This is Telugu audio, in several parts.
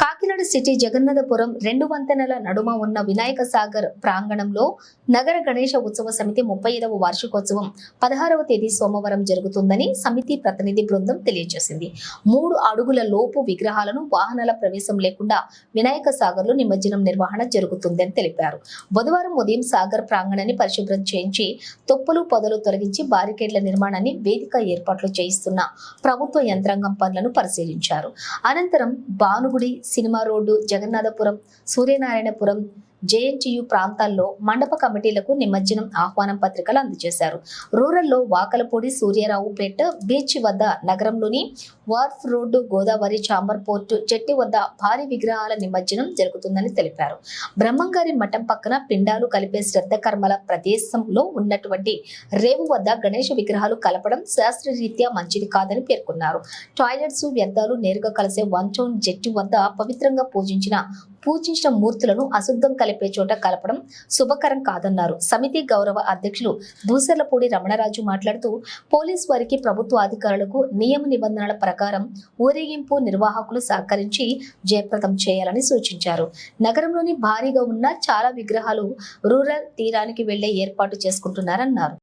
కాకినాడ సిటీ జగన్నాథపురం రెండు వంతెనల నడుమ ఉన్న వినాయక సాగర్ ప్రాంగణంలో నగర గణేష ఉత్సవ సమితి ముప్పై ఐదవ వార్షికోత్సవం పదహారవ తేదీ సోమవారం జరుగుతుందని సమితి ప్రతినిధి బృందం తెలియజేసింది. మూడు అడుగుల లోపు విగ్రహాలను వాహనాల ప్రవేశం లేకుండా వినాయక సాగర్లో నిమజ్జనం నిర్వహణ జరుగుతుందని తెలిపారు. బుధవారం ఉదయం సాగర్ ప్రాంగణాన్ని పరిశుభ్రం చేయించి తొప్పులు పొదలు తొలగించి బారికేడ్ల నిర్మాణాన్ని వేదిక ఏర్పాట్లు చేయిస్తున్న ప్రభుత్వ యంత్రాంగం పనులను పరిశీలించారు. అనంతరం Bhanugudi cinema road Jagannathapuram Suryanarayanapuram JNTU ప్రాంతాల్లో మండప కమిటీలకు నిమజ్జనం ఆహ్వానం పత్రికలు అందజేశారు. రూరల్లో వాకలపూడి సూర్యారావుపేట బీచ్ వద్ద నగరంలోని wharf road Godavari chamber port Chetty వద్ద భారీ విగ్రహాల నిమజ్జనం జరుగుతుందని తెలిపారు. బ్రహ్మంగారి మఠం పక్కన పిండాలు కలిపే శ్రద్ధ కర్మల ప్రదేశంలో ఉన్నటువంటి రేవు వద్ద గణేష విగ్రహాలు కలపడం శాస్త్రరీత్యా మంచిది కాదని పేర్కొన్నారు. టాయిలెట్స్ వ్యర్థాలు నేరుగా కలిసే వన్ టౌన్ జెట్టి వద్ద పవిత్రంగా పూజించిన పూజించిన మూర్తులను అశుద్ధం కలిపే చోట కలపడం శుభకరం కాదన్నారు. సమితి గౌరవ అధ్యక్షులు దూసర్లపూడి రమణరాజు మాట్లాడుతూ పోలీస్ వారికి ప్రభుత్వ అధికారులకు నియమ నిబంధనల ప్రకారం ఊరేగింపు నిర్వాహకులు సహకరించి జయప్రదం చేయాలని సూచించారు. నగరంలోని భారీగా ఉన్న చాలా విగ్రహాలు రూరల్ తీరానికి వెళ్ళే ఏర్పాటు చేసుకుంటున్నారన్నారు.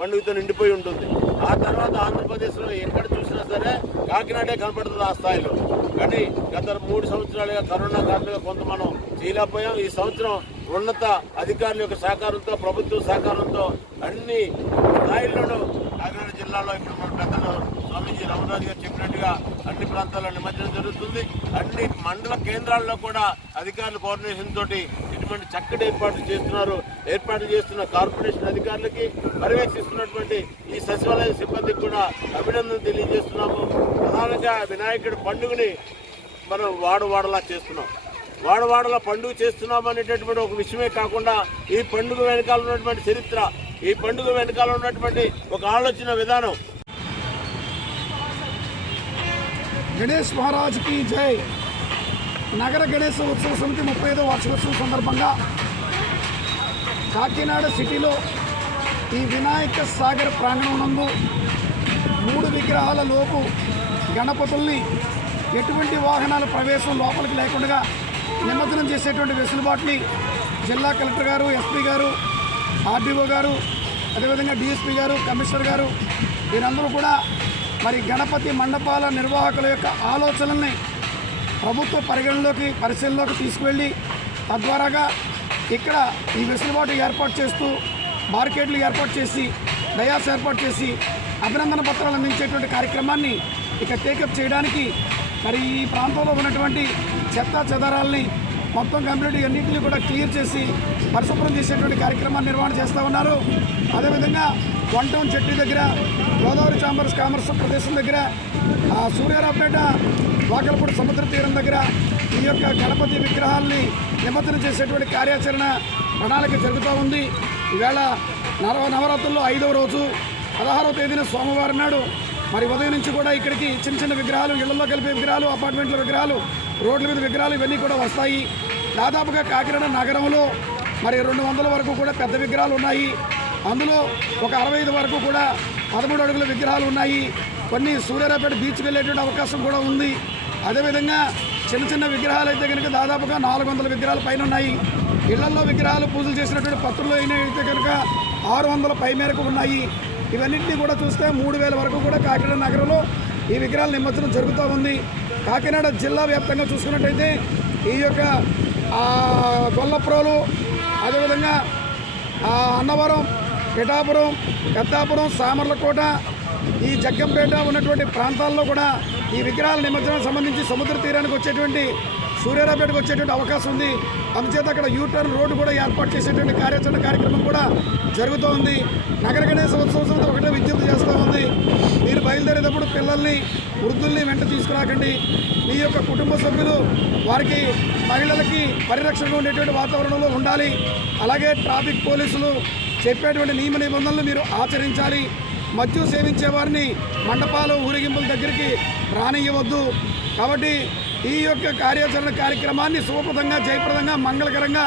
పండుగతో నిండిపోయి ఉంటుంది. ఆ తర్వాత ఆంధ్రప్రదేశ్లో ఎక్కడ చూసినా సరే కాకినాడే కనపడుతుంది ఆ స్థాయిలో. కానీ గత మూడు సంవత్సరాలుగా కరోనా కారణంగా కొంత మనం చేయలేకపోయాం. ఈ సంవత్సరం ఉన్నత అధికారుల యొక్క సహకారంతో ప్రభుత్వ సహకారంతో అన్ని స్థాయిల్లోనూ కాకినాడ జిల్లాలో ఇప్పుడు మన పెద్దలు స్వామీజీ రమణాజు గారు చెప్పినట్టుగా అన్ని ప్రాంతాల్లో నిమజ్జనం జరుగుతుంది. అన్ని మండల కేంద్రాల్లో కూడా అధికారుల కోఆర్డినేషన్ తోటి ఇటువంటి చక్కటి ఏర్పాట్లు చేస్తున్నారు. ఏర్పాటు చేస్తున్న కార్పొరేషన్ అధికారులకి పర్యవేక్షిస్తున్నటువంటి ఈ సచివాలయ సిబ్బందికి కూడా అభినందనలు తెలియజేస్తున్నాము. ప్రధానంగా వినాయకుడి పండుగని మనం వాడవాడలా చేస్తున్నాం. వాడవాడలా పండుగ చేస్తున్నాం అనేటటువంటి ఒక విషయమే కాకుండా ఈ పండుగ వెనకాల ఉన్నటువంటి చరిత్ర ఈ పండుగ వెనకాల ఉన్నటువంటి ఒక ఆలోచన విధానం. గణేష్ మహారాజ్కి జై. నగర గణేశ ఉత్సవ సమితి ముప్పై ఐదో వార్షికోత్సవం సందర్భంగా కాకినాడ సిటీలో ఈ వినాయక సాగర్ ప్రాంగణం నందు మూడు విగ్రహాల లోపు గణపతుల్ని ఎటువంటి వాహనాల ప్రవేశం లోపలికి లేకుండా నిమజ్జనం చేసేటువంటి వెసులుబాటుని జిల్లా కలెక్టర్ గారు ఎస్పీ గారు ఆర్డీఓ గారు అదేవిధంగా డిఎస్పీ గారు కమిషనర్ గారు వీరందరూ కూడా మరి గణపతి మండపాల నిర్వాహకుల యొక్క ఆలోచనల్ని ప్రభుత్వ పరిగణలోకి పరిశీలనలోకి తీసుకువెళ్ళి తద్వారాగా ఇక్కడ ఈ వెసులుబాటు ఏర్పాటు చేస్తూ మార్కెట్లు ఏర్పాటు చేసి డయాస్ ఏర్పాటు చేసి అభినందన పత్రాలు అందించేటువంటి కార్యక్రమాన్ని ఇక టేకప్ చేయడానికి మరి ఈ ప్రాంతంలో ఉన్నటువంటి చెత్త చెదారాలని మొత్తం కంప్లీట్ అన్నింటినీ కూడా క్లియర్ చేసి పరిశుభ్రం చేసేటువంటి కార్యక్రమాన్ని నిర్వహణ చేస్తూ ఉన్నారు. అదేవిధంగా వన్ టౌన్ చెట్టు దగ్గర గోదావరి చాంబర్స్ కామర్స్ ప్రదేశం దగ్గర సూర్యారావుపేట వాకలపూడి సముద్ర తీరం దగ్గర ఈ యొక్క గణపతి విగ్రహాల్ని నిమజ్జనం చేసేటువంటి కార్యాచరణ ప్రణాళిక జరుగుతూ ఉంది. ఈవేళ నవ నవరాత్రుల్లో ఐదవ రోజు పదహారవ తేదీన సోమవారం నాడు మరి ఉదయం నుంచి కూడా ఇక్కడికి చిన్న చిన్న విగ్రహాలు ఇళ్ళలో కలిపే విగ్రహాలు అపార్ట్మెంట్ల విగ్రహాలు రోడ్ల మీద విగ్రహాలు ఇవన్నీ కూడా వస్తాయి. దాదాపుగా కాకినాడ నగరంలో మరి రెండు వందల వరకు కూడా పెద్ద విగ్రహాలు ఉన్నాయి. అందులో ఒక అరవై ఐదు వరకు కూడా పదమూడు అడుగుల విగ్రహాలు ఉన్నాయి. కొన్ని సూర్యారాపేట బీచ్కి వెళ్ళేటువంటి అవకాశం కూడా ఉంది. అదేవిధంగా చిన్న చిన్న విగ్రహాలు అయితే కనుక దాదాపుగా నాలుగు వందల విగ్రహాల పైన ఉన్నాయి. ఇళ్ళలో విగ్రహాలు పూజలు చేసినటువంటి పత్రులు అయితే కనుక ఆరు వందల పై మేరకు ఉన్నాయి. ఇవన్నింటినీ కూడా చూస్తే మూడు వేల వరకు కూడా కాకినాడ నగరంలో ఈ విగ్రహాల నిమజ్జనం జరుగుతూ ఉంది. కాకినాడ జిల్లా వ్యాప్తంగా చూసుకున్నట్టయితే ఈ యొక్క గొల్లప్రోలు అదేవిధంగా అన్నవరం పిఠాపురం పెద్దాపురం సామర్లకోట ఈ జగ్గంపేట ఉన్నటువంటి ప్రాంతాల్లో కూడా ఈ విగ్రహాల నిమజ్జనం సంబంధించి సముద్ర తీరానికి వచ్చేటువంటి సూర్యారాపేటకు వచ్చేటువంటి అవకాశం ఉంది. అందుచేత అక్కడ యూటర్న్ రోడ్డు కూడా ఏర్పాటు చేసేటువంటి కార్యాచరణ కార్యక్రమం కూడా జరుగుతూ ఉంది. నగర గణేశ ఉత్సవం ఒకటే విజ్ఞప్తి చేస్తూ ఉంది. మీరు బయలుదేరేటప్పుడు పిల్లల్ని వృద్ధుల్ని వెంట తీసుకురాకండి. మీ యొక్క కుటుంబ సభ్యులు వారికి మహిళలకి పరిరక్షణగా ఉండేటువంటి వాతావరణంలో ఉండాలి. అలాగే ట్రాఫిక్ పోలీసులు చెప్పేటువంటి నియమ నిబంధనలు మీరు ఆచరించాలి. మద్యం సేవించే వారిని మండపాలు ఊరేగింపుల దగ్గరికి రానియవద్దు కాబట్టి ఈ యొక్క కార్యాచరణ కార్యక్రమాన్ని సుఖప్రదంగా జయప్రదంగా మంగళకరంగా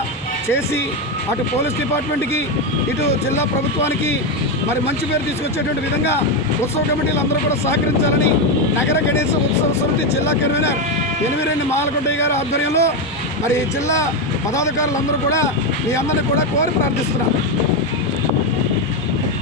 చేసి అటు పోలీస్ డిపార్ట్మెంట్కి ఇటు జిల్లా ప్రభుత్వానికి మరి మంచి పేరు తీసుకొచ్చేటువంటి విధంగా ఉత్సవ కమిటీలు అందరూ కూడా సహకరించాలని నగర గణేశ ఉత్సవ సమితి జిల్లా కన్వీనర్ ఎనిమిరెడ్డి మాలకొండయ్య గారి ఆధ్వర్యంలో మరి జిల్లా పదాధికారులందరూ కూడా మీ అందరినీ కూడా కోరి ప్రార్థిస్తున్నారు.